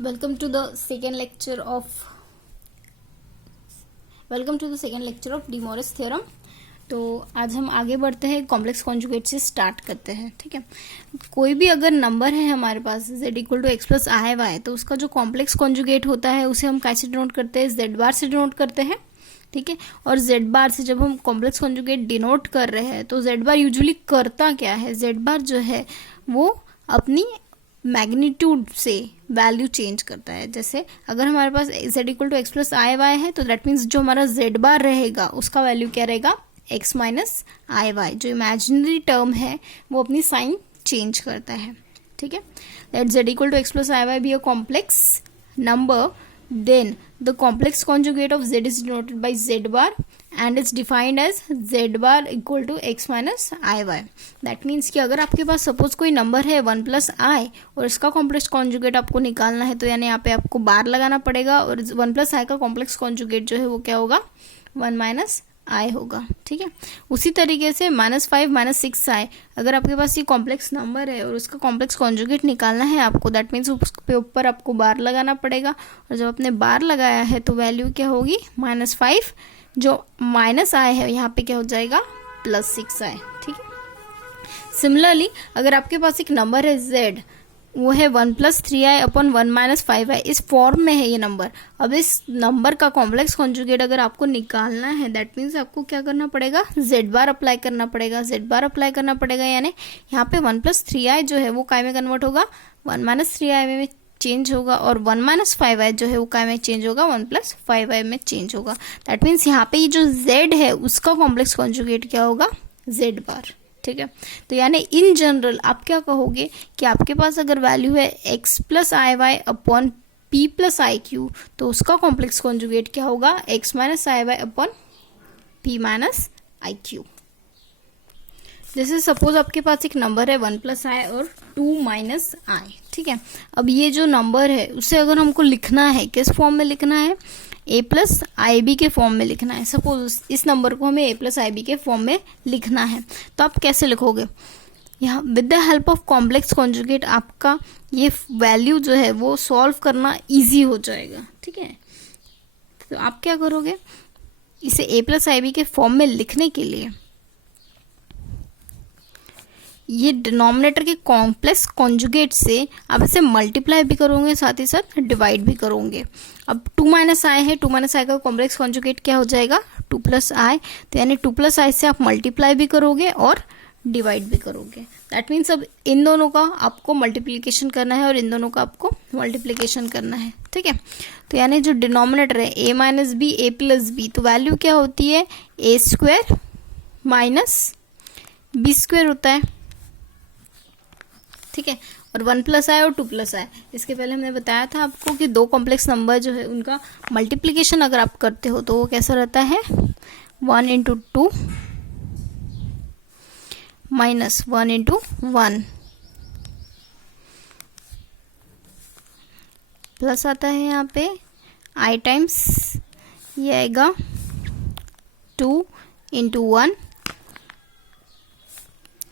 Welcome to the second lecture of D Morris theorem. तो आज हम आगे बढ़ते हैं, कॉम्प्लेक्स कॉन्जुगेट से स्टार्ट करते हैं। ठीक है, कोई भी अगर नंबर है हमारे पास z equal to x plus i y, तो उसका जो कॉम्प्लेक्स कॉन्जुगेट होता है उसे हम कैसे डिनोट करते हैं? z बार से डिनोट करते हैं। ठीक है, और z बार से जब हम कॉम्प्लेक्स कॉन्जुगेट डिनोट कर रहे हैं तो z बार यूजुअली करता क्या है? z बार जो है वो अपनी मैग्नीट्यूड से वैल्यू चेंज करता है। जैसे अगर हमारे पास z equal to x plus i y है तो दैट मीन्स जो हमारा z बार रहेगा उसका वैल्यू क्या रहेगा? x minus i y. जो इमेजिनरी टर्म है वो अपनी साइन चेंज करता है। ठीक है, let z equal to x plus i y be a complex number, then the complex conjugate of z is denoted by z bar and it's defined as z bar equal to x minus iy. That means कि अगर आपके पास suppose कोई number है 1 plus आई और इसका complex conjugate आपको निकालना है, तो यानी यहाँ पे आपको बार लगाना पड़ेगा और 1 प्लस आई का कॉम्प्लेक्स कॉन्जुगेट जो है वो क्या होगा? 1 माइनस आई होगा। ठीक है, उसी तरीके से -5 -6 आई, अगर आपके पास ये कॉम्प्लेक्स नंबर है और उसका कॉम्प्लेक्स कॉन्जुगेट निकालना है आपको, दैट मीन्स उसके ऊपर आपको बार लगाना पड़ेगा। और जब आपने बार लगाया है तो वैल्यू क्या होगी? -5, जो माइनस आई है यहाँ पे क्या हो जाएगा? +6 आई। ठीक है, सिमिलरली अगर आपके पास एक नंबर है z, वो है 1 plus 3i upon 1 minus 5i, इस फॉर्म में है ये नंबर। अब इस नंबर का कॉम्प्लेक्स कॉन्जुगेट अगर आपको निकालना है, दैट मीन्स आपको क्या करना पड़ेगा? z बार अप्लाई करना पड़ेगा। z बार अप्लाई करना पड़ेगा यानी यहाँ पे 1 प्लस 3i जो है वो काय में कन्वर्ट होगा? 1 माइनस 3i में चेंज होगा, और 1 माइनस 5i जो है वो काय में चेंज होगा? 1 प्लस 5i में चेंज होगा। दैट मीन्स यहाँ पे ये जो z है उसका कॉम्प्लेक्स कॉन्जुगेट क्या होगा? z बार। ठीक है, तो यानी इन जनरल आप क्या कहोगे कि आपके पास अगर वैल्यू है x plus i y upon p plus i q, तो उसका कॉम्प्लेक्स कॉन्जुगेट क्या होगा? x minus i y upon p minus i q. जैसे सपोज आपके पास एक नंबर है 1 प्लस आई और 2 माइनस आई। ठीक है, अब ये जो नंबर है उसे अगर हमको लिखना है, किस फॉर्म में लिखना है? a प्लस आई बी के फॉर्म में लिखना है। सपोज इस नंबर को हमें a प्लस आई बी के फॉर्म में लिखना है, तो आप कैसे लिखोगे? यहाँ with the help of complex conjugate आपका ये वैल्यू जो है वो सॉल्व करना इजी हो जाएगा। ठीक है, तो आप क्या करोगे? इसे a प्लस आई बी के फॉर्म में लिखने के लिए ये डिनोमिनेटर के कॉम्प्लेक्स कॉन्जुगेट से आप इसे मल्टीप्लाई भी करोगे, साथ ही साथ डिवाइड भी करोगे। अब 2 माइनस आई है, 2 माइनस आई का कॉम्प्लेक्स कॉन्जुगेट क्या हो जाएगा? 2 प्लस आई। तो यानी 2 प्लस आई से आप मल्टीप्लाई भी करोगे और डिवाइड भी करोगे। दैट मीन्स अब इन दोनों का आपको मल्टीप्लीकेशन करना है और इन दोनों का आपको मल्टीप्लीकेशन करना है। ठीक है, तो यानी जो डिनोमिनेटर है a minus b a plus b, तो वैल्यू क्या होती है? a square minus b square होता है। ठीक है, और 1 प्लस आई और 2 प्लस आई, इसके पहले हमने बताया था आपको कि दो कॉम्प्लेक्स नंबर जो है उनका मल्टीप्लिकेशन अगर आप करते हो तो वो कैसा रहता है? 1 इंटू 2 माइनस 1 इंटू 1 प्लस आता है यहाँ पे आई टाइम्स ये आएगा 2 into 1,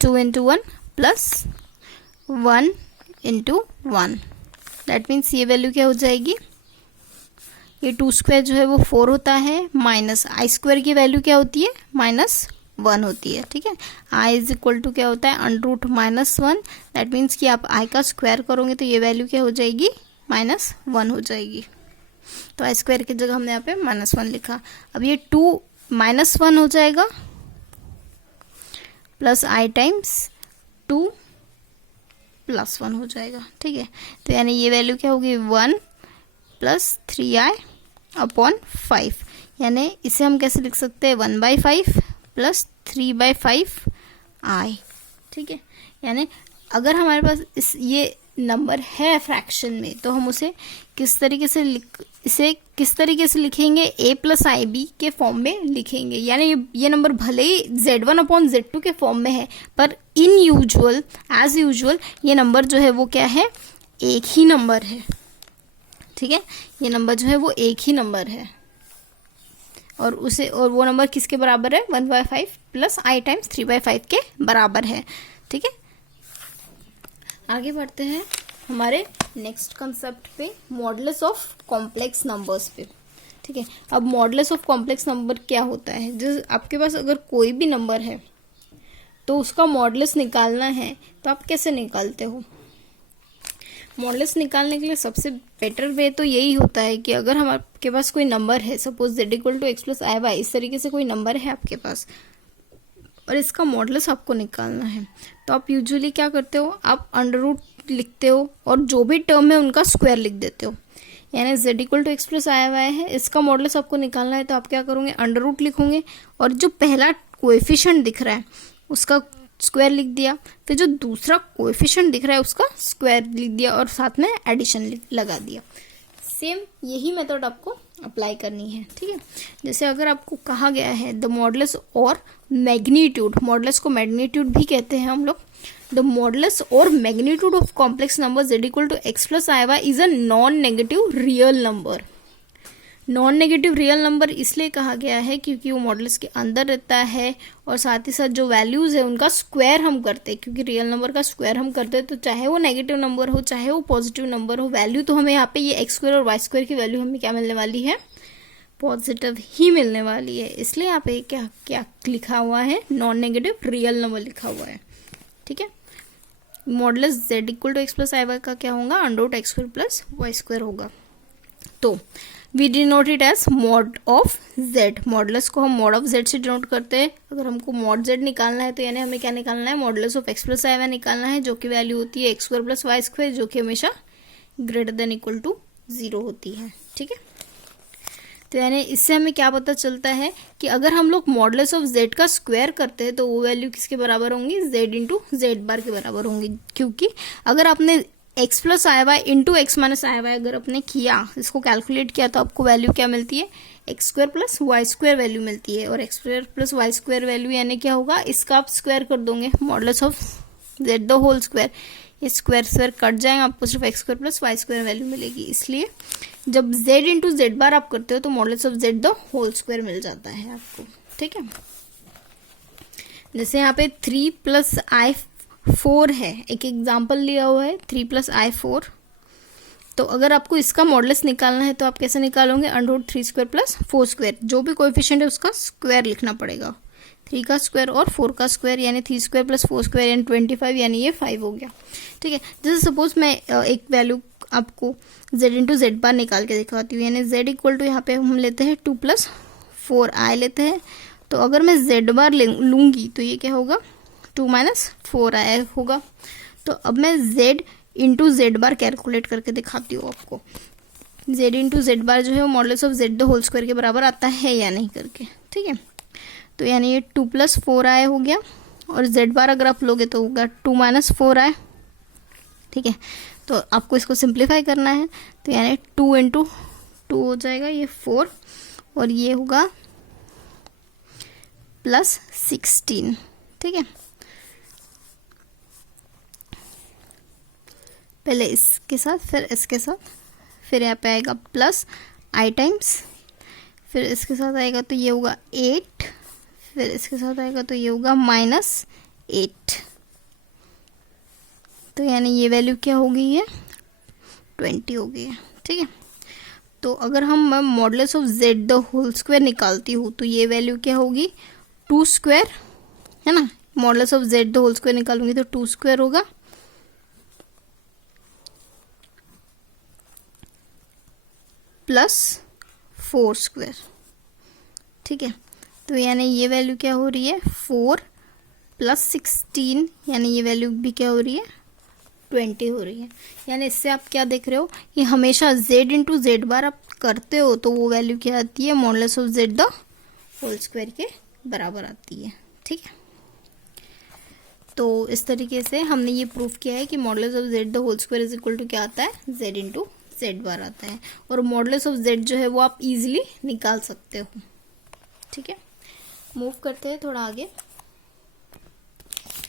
2 into 1 plus 1 into 1। That means ये वैल्यू क्या हो जाएगी? ये 2 स्क्वायर जो है वो 4 होता है, माइनस आई स्क्वायर की वैल्यू क्या होती है? -1 होती है। ठीक है, आई इज इक्वल टू क्या होता है? √-1। दैट मीन्स कि आप आई का स्क्वायर करोगे तो ये वैल्यू क्या हो जाएगी? -1 हो जाएगी। तो आई स्क्वायर की जगह हमने यहाँ पे -1 लिखा। अब ये 2 -1 हो जाएगा प्लस आई टाइम्स 2 प्लस 1 हो जाएगा। ठीक है, तो यानी ये वैल्यू क्या होगी? 1 प्लस 3i अपॉन 5। यानी इसे हम कैसे लिख सकते हैं? 1/5 प्लस 3/5 i। ठीक है, यानी अगर हमारे पास ये नंबर है फ्रैक्शन में तो हम उसे किस तरीके से लिखेंगे? a प्लस आई बी के फॉर्म में लिखेंगे। यानी ये नंबर भले ही z1 अपॉन z2 के फॉर्म में है, पर एज यूजुअल ये नंबर जो है वो क्या है? एक ही नंबर है। ठीक है, ये नंबर जो है वो एक ही नंबर है और वो नंबर किसके बराबर है? 1/5 प्लस आई टाइम्स 3/5 के बराबर है। ठीक है, आगे बढ़ते हैं। हमारे नेक्स्ट कंसेप्ट पे, मॉडुलस ऑफ कॉम्प्लेक्स नंबर्स पे। ठीक है, अब मॉडुलस ऑफ कॉम्प्लेक्स नंबर क्या होता है? जैसे आपके पास अगर कोई भी नंबर है तो उसका मॉडुलस निकालना है तो आप कैसे निकालते हो? मॉडुलस निकालने के लिए सबसे बेटर वे तो यही होता है कि अगर हम आपके पास कोई नंबर है, suppose z equal to x plus i y, इस तरीके से कोई नंबर है आपके पास और इसका मॉडुलस आपको निकालना है, तो आप यूजुअली क्या करते हो, आप अंडर रूट लिखते हो और जो भी टर्म है उनका स्क्वायर लिख देते हो। यानी z equal to x plus i y है, इसका मॉडुलस आपको निकालना है तो आप क्या करोगे, अंडर रूट लिखोगे और जो पहला कोएफिशिएंट दिख रहा है उसका स्क्वायर लिख दिया, फिर जो दूसरा कोएफिशिएंट दिख रहा है उसका स्क्वायर लिख दिया और साथ में एडिशन लगा दिया। सेम यही मेथड आपको अप्लाई करनी है। ठीक है, जैसे अगर आपको कहा गया है द मॉडुलस और मैग्नीट्यूड, मॉडुलस को मैग्नीट्यूड भी कहते हैं हम लोग, द मॉडुलस और magnitude of complex number z equal to x plus i y is a non negative real number. Non negative real number इसलिए कहा गया है क्योंकि वो मॉडुलस के अंदर रहता है और साथ ही साथ जो वैल्यूज है उनका स्क्वायर हम करते हैं, क्योंकि रियल नंबर का स्क्वायर हम करते हैं तो चाहे वो नेगेटिव नंबर हो चाहे वो पॉजिटिव नंबर हो, वैल्यू तो हमें यहाँ पे ये एक्स स्क्वायर और वाई स्क्वायर की वैल्यू हमें क्या मिलने वाली है, पॉजिटिव ही मिलने वाली है। इसलिए यहाँ पे क्या क्या लिखा हुआ है, नॉन नेगेटिव रियल नंबर लिखा हुआ है। ठीक है, modulus z equal to x plus i y का क्या होगा, under root x square plus y square होगा। तो we denote it as mod of z, modulus को हम मॉड ऑफ z से डिनोट करते हैं। अगर हमको मॉड z निकालना है तो यानी हमें क्या निकालना है, modulus of x plus i y निकालना है, जो कि वैल्यू होती है x square plus y square, जो कि हमेशा ग्रेटर देन इक्वल टू 0 होती है। ठीक है, तो यानी इससे हमें क्या पता चलता है कि अगर हम लोग मॉडुलस ऑफ z का स्क्वायर करते हैं तो वो वैल्यू किसके बराबर होंगी, z इंटू जेड बार के बराबर होंगी। क्योंकि अगर आपने x plus i Y into x minus i Y अगर आपने किया, इसको कैलकुलेट किया, तो आपको वैल्यू क्या मिलती है, x square plus y square value मिलती है। और x square plus y square value यानी क्या होगा, इसका आप स्क्वायर कर दोगे, modulus of z the whole square, ये स्क्वायर स्क्वायर कट जाएंगे, आपको सिर्फ x square plus y square value मिलेगी। इसलिए जब z इंटू जेड बार आप करते हो तो modulus of z the whole square मिल जाता है आपको। ठीक है, जैसे यहाँ पे 3 प्लस आई 4 है, एक एग्जाम्पल लिया हुआ है 3 प्लस आई 4, तो अगर आपको इसका मॉडुलस निकालना है तो आप कैसे निकालोगे, under root 3 square plus 4 square, जो भी कोएफिशिएंट है उसका स्क्वायर लिखना पड़ेगा, 3 का स्क्वायर और 4 का स्क्वायर, यानी 3 स्क्वायर प्लस 4 स्क्वायर यानी 25, यानी ये 5 हो गया। ठीक है, जैसे सपोज मैं एक वैल्यू आपको z इंटू जेड बार निकाल के दिखाती हूँ, यानी z इक्वल टू यहाँ पे हम लेते हैं 2 प्लस 4 आई लेते हैं, तो अगर मैं z बार लूँगी तो ये क्या होगा, 2 माइनस 4 आई होगा। तो अब मैं z इंटू जेड बार कैलकुलेट करके दिखाती हूँ आपको, z इंटू जेड बार जो है वो modulus of z the whole square के बराबर आता है या नहीं करके। ठीक है, तो यानी ये 2 प्लस 4 आई हो गया और z बार अगर आप लोगे तो होगा 2 माइनस 4 आई। ठीक है, तो आपको इसको सिंप्लीफाई करना है, तो यानी 2 इंटू 2 हो जाएगा ये 4 और ये होगा प्लस 16। ठीक है, पहले इसके साथ फिर इसके साथ, फिर यहाँ पे आएगा प्लस आई टाइम्स, फिर इसके साथ आएगा तो ये होगा 8, फिर इसके साथ आएगा तो ये होगा माइनस 8, तो यानी ये वैल्यू क्या हो गई है, 20 हो गई है। ठीक है, तो अगर हम modulus of z the whole square निकालती हूँ तो ये वैल्यू क्या होगी, 2 स्क्वायर है ना, modulus of z the whole square निकालूंगी तो 2 स्क्वायर होगा प्लस 4 स्क्वायर। ठीक है, तो यानी ये वैल्यू क्या हो रही है, 4 प्लस 16, यानी ये वैल्यू भी क्या हो रही है, 20 हो रही है। यानी इससे आप क्या देख रहे हो कि हमेशा z इंटू जेड बार आप करते हो तो वो वैल्यू क्या आती है, modulus of z the whole square के बराबर आती है। ठीक है, तो इस तरीके से हमने ये प्रूफ किया है कि modulus of z the whole square is equal to क्या आता है, z इंटू जेड बार आता है, और मॉडुलस ऑफ z जो है वो आप इजीली निकाल सकते हो। ठीक है, मूव करते हैं थोड़ा आगे।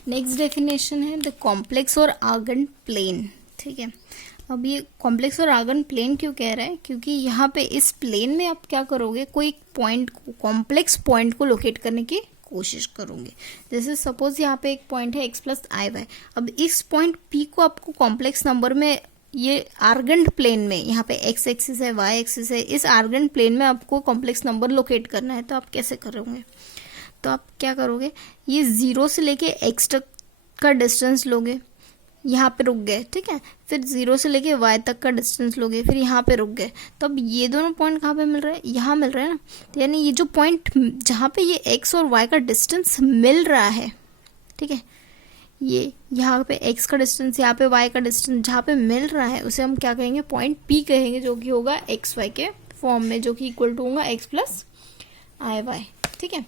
नेक्स्ट डेफिनेशन है द कॉम्प्लेक्स और आर्गन प्लेन। ठीक है, अब ये कॉम्प्लेक्स और आर्गन प्लेन क्यों कह रहा है, क्योंकि यहाँ पे इस प्लेन में आप क्या करोगे, कोई पॉइंट को, कॉम्प्लेक्स पॉइंट को लोकेट करने की कोशिश करोगे। जैसे सपोज यहाँ पे एक पॉइंट है x प्लस आई वाई, अब इस पॉइंट P को आपको कॉम्प्लेक्स नंबर में, ये आर्गेंट प्लेन में, यहाँ पे x एक्सिस है, y एक्सिस है, इस आर्गेंट प्लेन में आपको कॉम्प्लेक्स नंबर लोकेट करना है। तो आप कैसे करोगे? तो आप क्या करोगे, ये 0 से लेके x तक का डिस्टेंस लोगे, यहाँ पे रुक गए, ठीक है, फिर 0 से लेके y तक का डिस्टेंस लोगे, फिर यहाँ पे रुक गए। तो अब ये दोनों पॉइंट कहाँ पे मिल रहा है? यहाँ मिल रहा है ना। तो यानी ये जो पॉइंट जहाँ पे ये x और y का डिस्टेंस मिल रहा है, ठीक है, ये यहाँ पे x का डिस्टेंस, यहाँ पे y का डिस्टेंस जहाँ पे मिल रहा है, उसे हम क्या कहेंगे? पॉइंट P कहेंगे, जो कि होगा एक्स वाई के फॉर्म में, जो कि इक्वल टू होगा x प्लस आई वाई, ठीक है।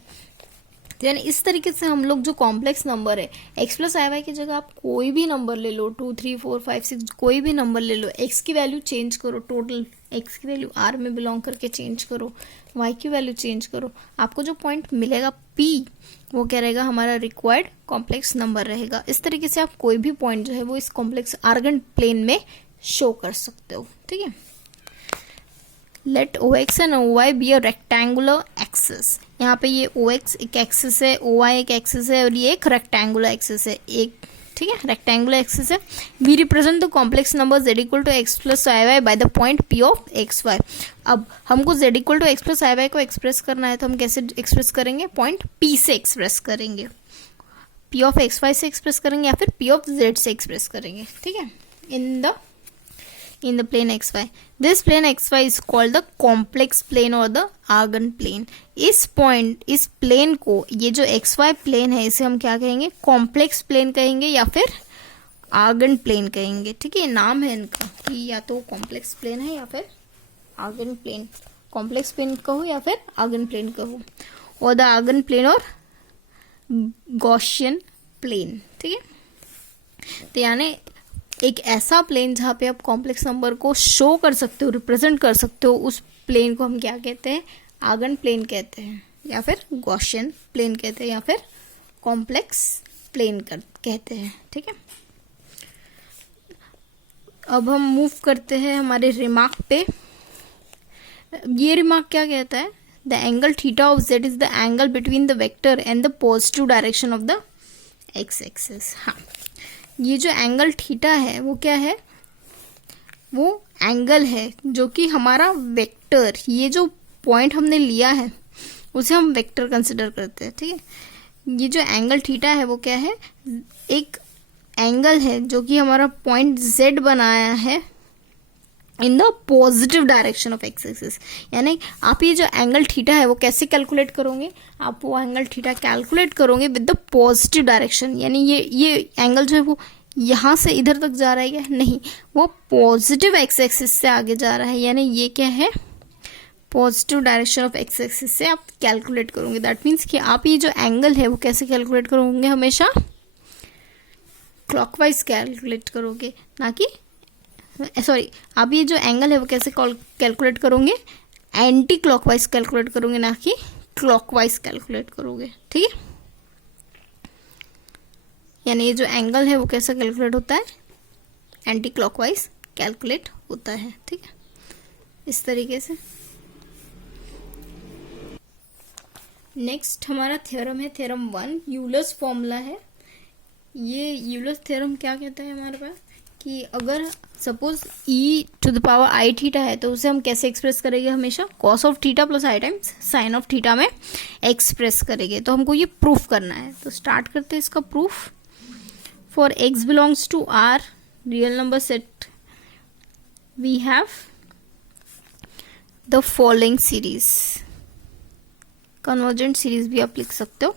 यानी इस तरीके से हम लोग जो कॉम्प्लेक्स नंबर है, x प्लस आई वाई की जगह आप कोई भी नंबर ले लो, 2 3 4 5 6, कोई भी नंबर ले लो, x की वैल्यू चेंज करो, टोटल x की वैल्यू r में बिलोंग करके चेंज करो, y की वैल्यू चेंज करो, आपको जो पॉइंट मिलेगा p, वो क्या रहेगा? हमारा रिक्वायर्ड कॉम्प्लेक्स नंबर रहेगा। इस तरीके से आप कोई भी पॉइंट जो है वो इस कॉम्प्लेक्स आर्गेंट प्लेन में शो कर सकते हो, ठीक है। Let O X and O Y be a rectangular axis. यहाँ पे ये ओ एक्स एक एक्सिस है, ओ वाई एक एक्सिस है, और ये एक रेक्टेंगुलर एक्सिस है, एक, ठीक है, रेक्टेंगुलर एक्सिस है। We represent the complex number z equal to x plus i y by the point p of x y. अब हमको z equal to x plus i y को एक्सप्रेस करना है, तो हम कैसे एक्सप्रेस करेंगे? पॉइंट p से एक्सप्रेस करेंगे, p ऑफ एक्स वाई से एक्सप्रेस करेंगे, या फिर p ऑफ z से एक्सप्रेस करेंगे, ठीक है, in the plane xy. This plane xy is called the complex plane or the argand plane. इस पॉइंट, इस प्लेन को, ये जो xy प्लेन है, इसे हम क्या कहेंगे? कॉम्प्लेक्स प्लेन कहेंगे या फिर आर्गन प्लेन कहेंगे, ठीक है। नाम है इनका कि या तो कॉम्प्लेक्स प्लेन है या फिर आर्गन प्लेन, कॉम्प्लेक्स प्लेन कहो या फिर आर्गन प्लेन कहो, और द आर्गन प्लेन और गॉसियन प्लेन, ठीक है। तो यानी एक ऐसा प्लेन जहाँ पे आप कॉम्प्लेक्स नंबर को शो कर सकते हो, रिप्रेजेंट कर सकते हो, उस प्लेन को हम क्या कहते हैं? आर्गन प्लेन कहते हैं, या फिर गॉसियन प्लेन कहते हैं, या फिर कॉम्प्लेक्स प्लेन कहते हैं, ठीक है। अब हम मूव करते हैं हमारे रिमार्क पे। ये रिमार्क क्या कहता है? The angle theta of z is the angle between the vector and the positive direction of the x axis. हाँ, ये जो एंगल थीटा है वो क्या है? वो एंगल है जो कि हमारा वेक्टर, ये जो पॉइंट हमने लिया है उसे हम वेक्टर कंसिडर करते हैं, ठीक है। ये जो एंगल थीटा है वो क्या है? एक एंगल है जो कि हमारा पॉइंट z बनाया है in the positive direction of x axis. यानी आप ये जो एंगल थीटा है वो कैसे कैलकुलेट करोगे? आप वो एंगल थीटा कैलकुलेट करोगे विद द पॉजिटिव डायरेक्शन। यानी ये एंगल जो है वो यहाँ से इधर तक जा रहा है क्या? नहीं, वो पॉजिटिव एक्स एक्सिस से आगे जा रहा है। यानी ये क्या है? Positive direction of x axis से आप कैलकुलेट करोगे। दैट मीन्स कि आप ये जो एंगल है वो कैसे कैलकुलेट करोगे? हमेशा क्लॉकवाइज कैलकुलेट करोगे, ना कि सॉरी, आप ये जो एंगल है वो कैसे कैलकुलेट करोगे? एंटी क्लॉकवाइज कैलकुलेट करोगे, ना कि क्लॉकवाइज कैलकुलेट करोगे, ठीक है। यानी ये जो एंगल है वो कैसे कैलकुलेट होता है? एंटी क्लॉकवाइज कैलकुलेट होता है, ठीक है, इस तरीके से। नेक्स्ट हमारा थ्योरम है थ्योरम 1, यूलर्स फॉर्मूला है। ये यूलर्स थ्योरम क्या कहता है हमारे पास कि अगर suppose e to the power i theta है तो उसे हम कैसे एक्सप्रेस करेंगे? हमेशा cos of theta plus i times sine of theta में एक्सप्रेस करेंगे। तो हमको ये प्रूफ करना है, तो स्टार्ट करते हैं इसका proof. For x belongs to r real number set we have the following series. Convergent series भी आप लिख सकते हो।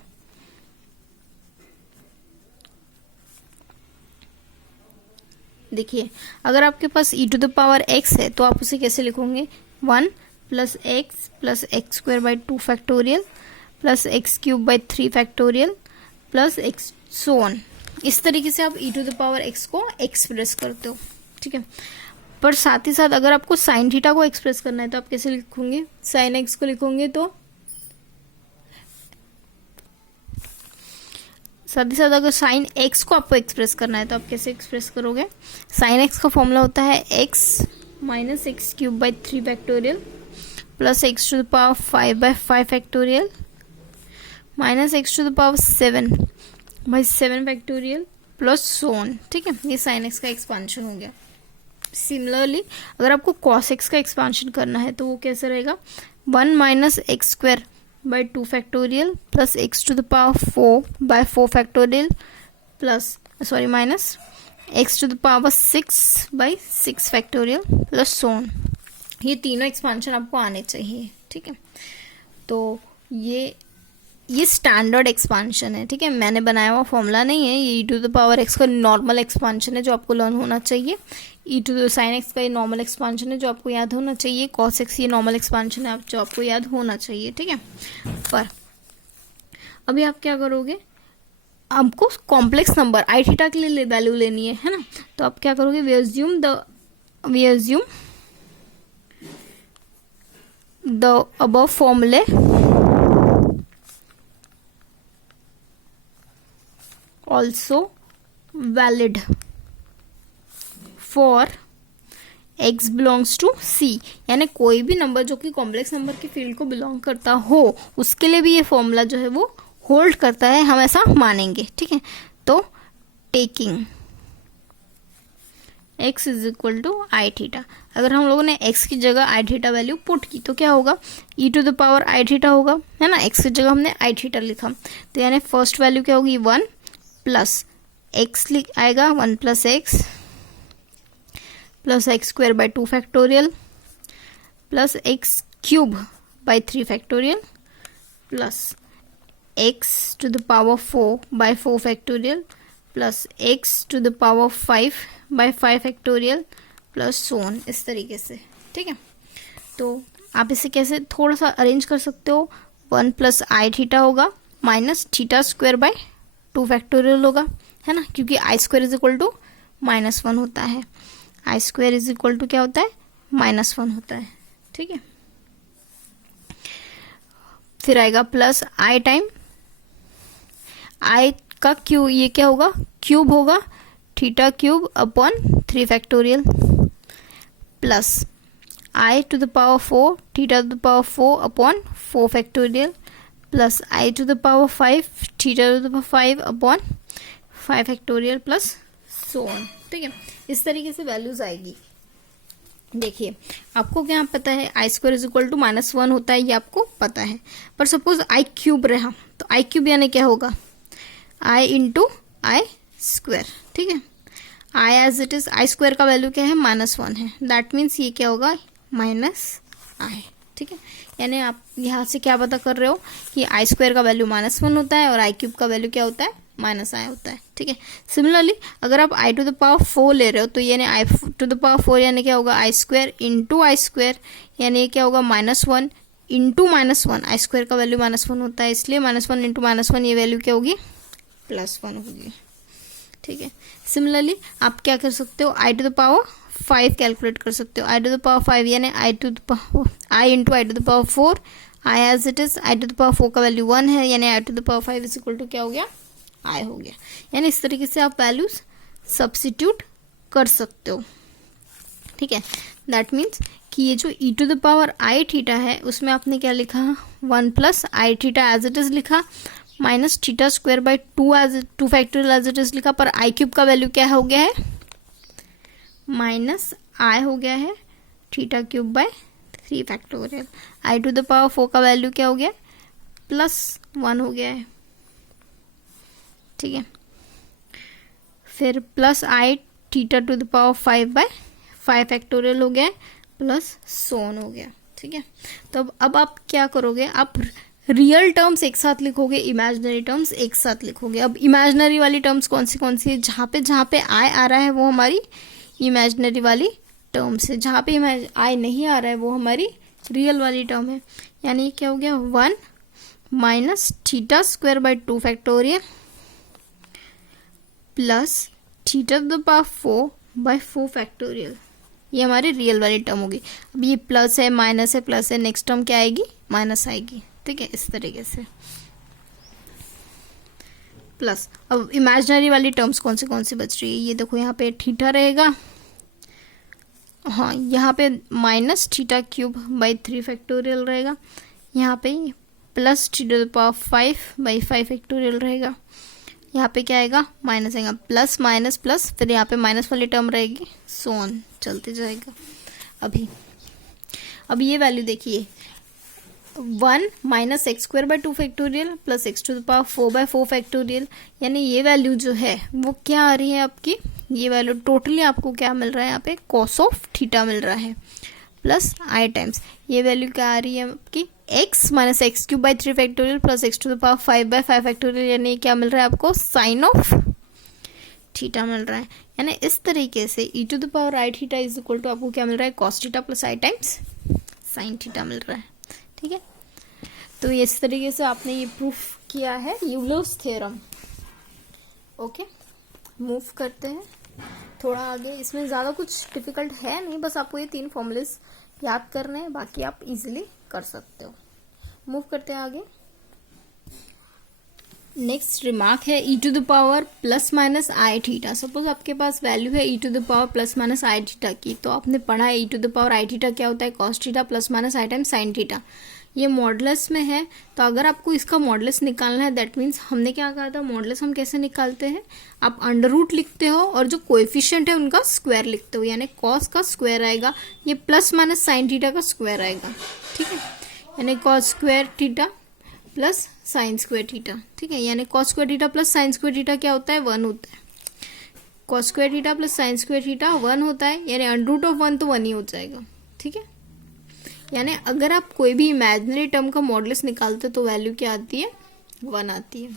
देखिए, अगर आपके पास e to the power x है तो आप उसे कैसे लिखोगे? 1 plus x plus x square by 2 factorial plus x cube by 3 factorial plus x so on. इस तरीके से आप e to the power x को एक्सप्रेस करते हो, ठीक है। पर साथ ही साथ अगर आपको साइन थीटा को एक्सप्रेस करना है तो आप कैसे लिखोगे? साइन x को लिखोगे तो साथ ही साथ अगर साइन x को आपको एक्सप्रेस करना है तो आप कैसे एक्सप्रेस करोगे? साइन x का फॉर्मूला होता है x minus x cube by 3 factorial plus x to the power 5 by 5 factorial minus x to the power 7 by 7 factorial plus so on. ठीक है, ये साइन एक्स का एक्सपांशन हो गया। सिमिलरली अगर आपको कॉस एक्स का एक्सपांशन करना है तो वो कैसे रहेगा, 1 minus x square by 2 factorial plus x to the power 4 by 4 factorial plus sorry minus x to the power 6 by 6 factorial plus so on. ये तीनों एक्सपांशन आपको आने चाहिए। ठीक है, तो ये स्टैंडर्ड एक्सपांशन है। ठीक है, मैंने बनाया हुआ फॉर्मूला नहीं है, ये e to the power x का नॉर्मल एक्सपांशन है जो आपको लर्न होना चाहिए। e to the sine x का ये नॉर्मल एक्सपांशन है जो आपको याद होना चाहिए। cos x ये नॉर्मल एक्सपांशन है जो आपको याद होना चाहिए। ठीक है, पर अभी आप क्या करोगे, आपको कॉम्प्लेक्स नंबर आई थीटा के लिए वैल्यू लेनी है ना, तो आप क्या करोगे, वी अज्यूम द अबव फॉर्मूले also valid for x belongs to c, यानी कोई भी नंबर जो कि कॉम्प्लेक्स नंबर की फील्ड को बिलोंग करता हो उसके लिए भी ये फॉर्मूला जो है वो होल्ड करता है, हम ऐसा मानेंगे। ठीक है, तो taking x is equal to i theta, अगर हम लोगों ने x की जगह आई थीटा वैल्यू पुट की तो क्या होगा, e to the power i theta होगा, है ना। x की जगह हमने आई थीटा लिखा, तो यानी फर्स्ट वैल्यू क्या होगी, 1 प्लस एक्स आएगा 1 plus x square by 2 factorial plus x cube by 3 factorial plus x to the power 4 by 4 factorial plus x to the power 5 by 5 factorial plus so on, इस तरीके से। ठीक है, तो आप इसे कैसे थोड़ा सा अरेंज कर सकते हो, 1 प्लस आई थीटा होगा minus theta square by 2 factorial होगा, है ना, क्योंकि आई स्क्वायर इज इक्वल टू -1 होता है। आई स्क्वायर इज इक्वल टू क्या होता है, -1 होता है। ठीक है, फिर आएगा प्लस आई टाइम आई का क्यू, ये क्या होगा, क्यूब होगा, theta cube upon 3 factorial plus i to the power 4 theta to the power 4 upon 4 factorial plus i to the power 5 theta to the power 5 upon 5 factorial plus so on. ठीक है, इस तरीके से values आएगी। देखिए, आपको क्या पता है, आई स्क्वायर इज इक्वल टू -1 होता है, ये आपको पता है, पर सपोज आई क्यूब रहा तो आई क्यूब यानी क्या होगा, आई इंटू आई स्क्वायर। ठीक है, i as it is, i square का वैल्यू क्या है, -1 है, दैट मीन्स ये क्या होगा, -i। ठीक है, यानी आप यहाँ से क्या पता कर रहे हो कि आई स्क्वायर का वैल्यू -1 होता है और आई क्यूब का वैल्यू क्या होता है, -i होता है। ठीक है, सिमिलरली अगर आप आई टू द पावर 4 ले रहे हो तो यानी आई टू द पावर 4 यानी क्या होगा, आई स्क्वायर इंटू आई स्क्वायर, यानी क्या होगा, -1 इंटू -1, आई स्क्वायर का वैल्यू -1 होता है, इसलिए -1 इंटू -1 ये वैल्यू क्या होगी, +1 होगी। ठीक है, सिमिलरली आप क्या कर सकते हो, i to the power 5 calculate कर सकते हो, आई टू द पावर 5 यानी i into i to the power 4, i as it is, i to the power 4 का वैल्यू 1 है, यानी i to the power 5 is equal to क्या हो गया, आई हो गया। यानी इस तरीके से आप वैल्यूज सब्स्टिट्यूट कर सकते हो। ठीक है, दैट मीन्स कि ये जो e to the power i theta है उसमें आपने क्या लिखा, 1 plus i theta as it is लिखा, minus theta square by 2 factorial as it is लिखा, पर आई क्यूब का वैल्यू क्या हो गया है, -i हो गया है, theta cube by 3 factorial. I to the power 4 का वैल्यू क्या हो गया, +1 हो गया है। ठीक है, फिर plus i theta to the power 5 by 5 factorial हो गया, प्लस सोन हो गया। ठीक है, तो अब आप क्या करोगे, आप रियल टर्म्स एक साथ लिखोगे, इमेजिनरी टर्म्स एक साथ लिखोगे। अब इमेजिनरी वाली टर्म्स कौन सी है, जहाँ पे आई आ रहा है वो हमारी इमेजिनरी वाली टर्म्स है, जहाँ पे आई नहीं आ रहा है वो हमारी रियल वाली टर्म है। यानी क्या हो गया, 1 minus theta square by 2 factorial plus theta to the power 4 by 4 factorial, ये हमारी रियल वाली टर्म होगी। अब ये प्लस है, माइनस है, प्लस है, नेक्स्ट टर्म क्या आएगी, माइनस आएगी। ठीक है, इस तरीके से प्लस। अब इमेजिनरी वाली टर्म्स कौन सी बच रही है, ये देखो, यहाँ पे थीटा रहेगा, हाँ यहाँ पे minus theta cube by 3 factorial रहेगा, यहाँ पे plus t to the power 5/5 factorial रहेगा। यहाँ पे क्या आएगा, माइनस आएगा, प्लस माइनस प्लस, फिर यहाँ पे माइनस वाली टर्म रहेगी, सो ऑन चलते जाएगा। अभी ये वैल्यू देखिए, 1 minus x square by 2 factorial plus x to the power 4/4 factorial, यानी ये वैल्यू जो है वो क्या आ रही है आपकी, ये वैल्यू टोटली आपको क्या मिल रहा है यहाँ पे, कॉस ऑफ थीटा मिल रहा है, प्लस आई टाइम्स ये वैल्यू क्या आ रही है आपकी, x minus x cube by 3 factorial plus x to the power 5/5 factorial, यानी क्या मिल रहा है आपको, साइन ऑफ थीटा मिल रहा है। यानी इस तरीके से e to the power i theta is equal to आपको क्या मिल रहा है, cos theta plus i times sine theta मिल रहा है। ठीक है, तो इस तरीके से आपने ये प्रूफ किया है यूलर्स थ्योरम। ओके, मूव करते हैं थोड़ा आगे। इसमें ज़्यादा कुछ डिफिकल्ट है नहीं, बस आपको ये 3 फॉर्मूलेस याद करने हैं, बाकी आप इजीली कर सकते हो। मूव करते हैं आगे। नेक्स्ट रिमार्क है e to the power plus minus i theta. Suppose आपके पास वैल्यू है e to the power plus minus i theta की, तो आपने पढ़ा है e to the power i theta क्या होता है, cos theta plus minus i time sine theta. ये मॉडुलस में है, तो अगर आपको इसका मॉडुलस निकालना है, दैट मीन्स हमने क्या कहा था, मॉडुलस हम कैसे निकालते हैं, आप अंडर रूट लिखते हो और जो कोएफिशिएंट है उनका स्क्वायर लिखते हो, यानी कॉस का स्क्वायर आएगा, ये प्लस माइनस साइन थीटा का स्क्वायर आएगा। ठीक है, यानी cos square theta plus sine square theta. ठीक है, यानी cos square theta plus sine square theta क्या होता है, 1 होता है। Cos square theta plus sine square theta 1 होता है, यानी अंडर रूट ऑफ 1 तो 1 ही हो जाएगा। ठीक है, यानी अगर आप कोई भी इमेजिनरी टर्म का मॉडुलस निकालते तो वैल्यू क्या आती है, 1 आती है।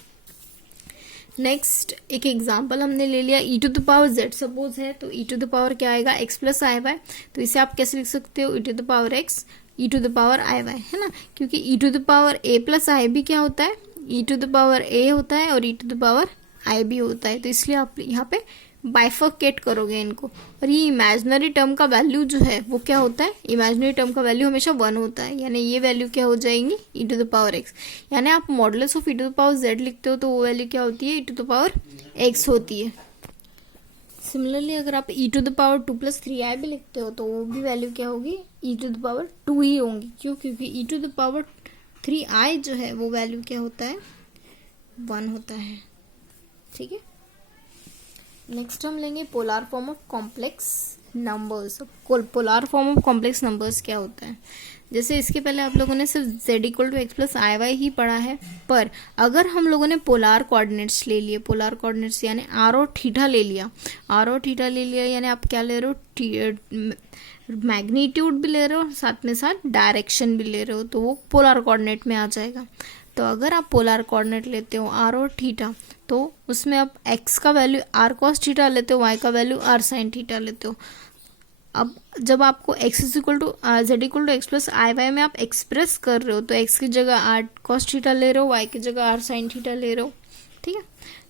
नेक्स्ट एक एग्जांपल हमने ले लिया, e to the power z suppose है, तो e टू द पावर क्या आएगा, x प्लस आई वाई, तो इसे आप कैसे लिख सकते हो, e to the power x e to the power i y, है ना, क्योंकि e to the power a plus i भी क्या होता है, e to the power a होता है और e to the power i भी होता है, तो इसलिए आप यहाँ पे बाइफर्केट करोगे इनको। और ये इमेजिनरी टर्म का वैल्यू जो है वो क्या होता है, इमेजिनरी टर्म का वैल्यू हमेशा 1 होता है, यानी ये वैल्यू क्या हो जाएंगी, e to the power x। यानी आप modulus of e to the power z लिखते हो तो वो वैल्यू क्या होती है, e to the power x होती है। सिमिलरली अगर आप e to the power 2 plus 3i भी लिखते हो तो वो भी वैल्यू क्या होगी, e टू द पावर 2 ही होंगी। क्यों, क्योंकि e to the power 3i जो है वो वैल्यू क्या होता है, 1 होता है। ठीक है, नेक्स्ट हम लेंगे polar form of complex numbers. Polar form of complex numbers क्या होता है, जैसे इसके पहले आप लोगों ने सिर्फ z equal to x plus i y ही पढ़ा है, पर अगर हम लोगों ने पोलर कोऑर्डिनेट्स ले लिए, पोलर कोऑर्डिनेट्स यानी r और थीटा ले लिया, r और थीटा ले लिया, यानी आप क्या ले रहे हो, मैग्नीट्यूड भी ले रहे हो, साथ में साथ डायरेक्शन भी ले रहे हो, तो वो पोलर कोऑर्डिनेट में आ जाएगा। तो अगर आप पोलर कोऑर्डिनेट लेते हो r और थीटा, तो उसमें आप x का वैल्यू r cos थीटा लेते हो, y का वैल्यू r sin थीटा लेते हो। अब जब आपको x is equal to z equal to x plus i y में आप एक्सप्रेस कर रहे हो, तो x की जगह r cos थीटा ले रहे हो, y की जगह r sin थीटा ले रहे हो। ठीक है,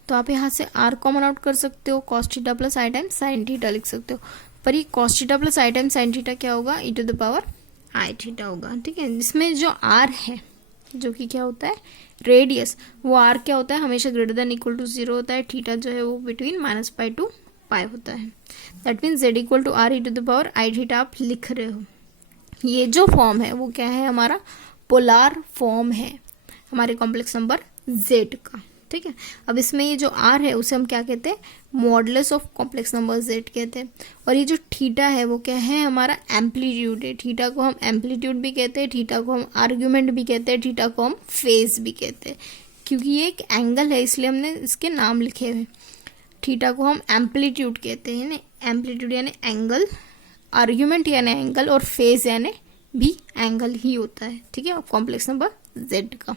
तो आप यहाँ से r कॉमन आउट कर सकते हो, cos theta plus i time sin theta लिख सकते हो, पर ये cos theta plus i time sin theta क्या होगा, e to the power i theta होगा। ठीक है, इसमें जो r है जो कि क्या होता है, रेडियस, वो r क्या होता है, हमेशा ग्रेटर देन इक्वल टू 0 होता है, थीटा जो है वो बिटवीन -π टू π होता है। That means z equal to r e to the power i theta आप लिख रहे हो। ये जो फॉर्म है वो क्या है, हमारा पोलर फॉर्म है हमारे कॉम्प्लेक्स नंबर z का। ठीक है, अब इसमें ये जो r है उसे हम क्या कहते हैं, modulus of complex number z कहते हैं। और ये जो थीटा है वो क्या है, हमारा एम्पलीट्यूड है। थीटा को हम एम्पलीट्यूड भी कहते हैं, थीटा को हम आर्ग्यूमेंट भी कहते हैं, थीटा को हम फेज भी कहते हैं, क्योंकि ये एक एंगल है इसलिए हमने इसके नाम लिखे हुए। थीटा को हम एम्पलीट्यूड कहते हैं, ना एम्पलीट्यूड यानी एंगल, आर्ग्यूमेंट यानी एंगल, और फेज यानी भी एंगल ही होता है। ठीक है, कॉम्प्लेक्स नंबर z का।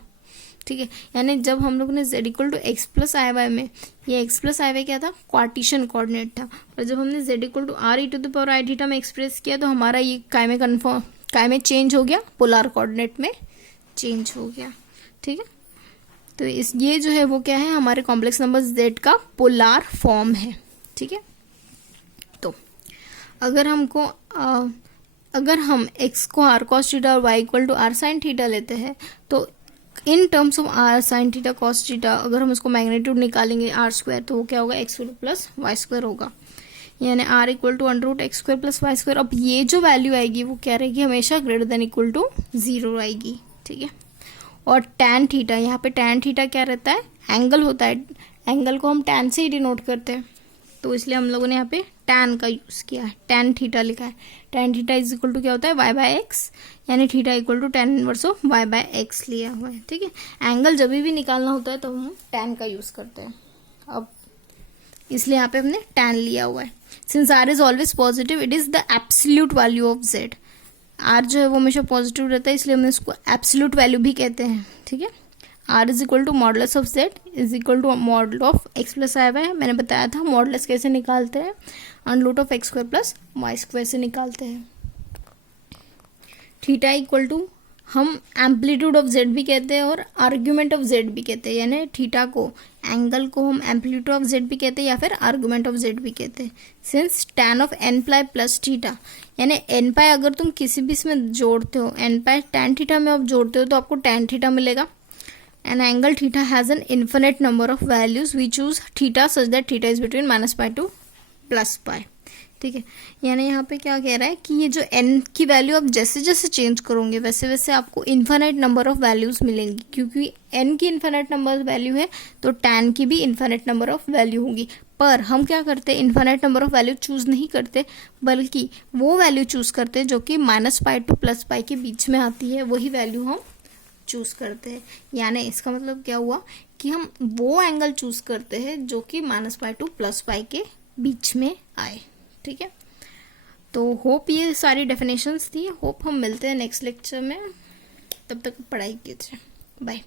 ठीक है, यानी जब हम लोग ने z equal to x plus i y में, ये x प्लस आई वाई क्या था, कार्टेशियन कोऑर्डिनेट था, और जब हमने z equal to r e to the power i theta में एक्सप्रेस किया तो हमारा ये काय में चेंज हो गया, पोलर कोऑर्डिनेट में चेंज हो गया। ठीक है, तो ये जो है वो क्या है, हमारे कॉम्प्लेक्स नंबर z का पोलर फॉर्म है। ठीक है, तो अगर हम x को r cos थीटा और y equal to r sin theta लेते हैं, तो in terms of r sin theta cos theta अगर हम उसको मैग्नीट्यूड निकालेंगे r स्क्वायर, तो वो क्या होगा, x प्लस वाई स्क्वायर होगा, यानी r equal to under root x square plus y square. अब ये जो वैल्यू आएगी वो क्या रहेगी, हमेशा ग्रेटर देन इक्वल टू 0 आएगी। ठीक है, और tan थीटा, यहाँ पे tan थीटा क्या रहता है, एंगल होता है, एंगल को हम tan से ही डिनोट करते हैं, तो इसलिए हम लोगों ने यहाँ पे tan का यूज़ किया है, tan थीटा लिखा है। tan theta is equal to क्या होता है, y बाय एक्स, यानी theta equal to tan inverse of y by x लिया हुआ है, ठीक है। एंगल जब भी निकालना होता है तो हम tan का यूज़ करते हैं, अब इसलिए यहाँ पे हमने tan लिया हुआ है। Since r is always positive, it is the absolute value of z, r जो है वो हमेशा पॉजिटिव रहता है, इसलिए हम इसको एब्सोल्यूट वैल्यू भी कहते हैं, ठीक है। r is equal to modulus of z is equal to model of x plus i y. मैंने बताया था मॉडुलस कैसे निकालते हैं, under root of x square plus y square से निकालते हैं। थीटा इक्वल टू हम एम्पलीट्यूड ऑफ z भी कहते हैं और आर्ग्यूमेंट ऑफ z भी कहते हैं, यानी थीटा को, एंगल को हम एम्पलीट्यूड ऑफ z भी कहते हैं या फिर आर्ग्यूमेंट ऑफ z भी कहते हैं। Since tan of n pi plus theta, यानी n पाई अगर तुम किसी भी इसमें जोड़ते हो, n पाई tan थीटा में आप जोड़ते हो तो आपको tan थीटा मिलेगा। An angle theta has an infinite number of values, we choose theta such that theta is between minus pi to plus pi, ठीक है। यानी यहाँ पे क्या कह रहा है कि ये जो n की वैल्यू आप जैसे जैसे चेंज करोगे वैसे वैसे आपको इन्फिनिट नंबर ऑफ वैल्यूज मिलेंगी, क्योंकि n की इन्फिनिट नंबर वैल्यू है तो tan की भी इन्फिनिट नंबर ऑफ वैल्यू होगी। पर हम क्या करते हैं, infinite number of value choose नहीं करते, बल्कि वो वैल्यू चूज करते हैं जो कि माइनस पाई टू प्लस पाई के बीच में आती है, वही वैल्यू हम चूज करते हैं। यानी इसका मतलब क्या हुआ कि हम वो एंगल चूज करते हैं जो कि माइनस पाई टू प्लस पाई के बीच में आए, ठीक है। तो होप ये सारी डेफिनेशंस थी, होप हम मिलते हैं नेक्स्ट लेक्चर में, तब तक पढ़ाई कीजिए, बाय।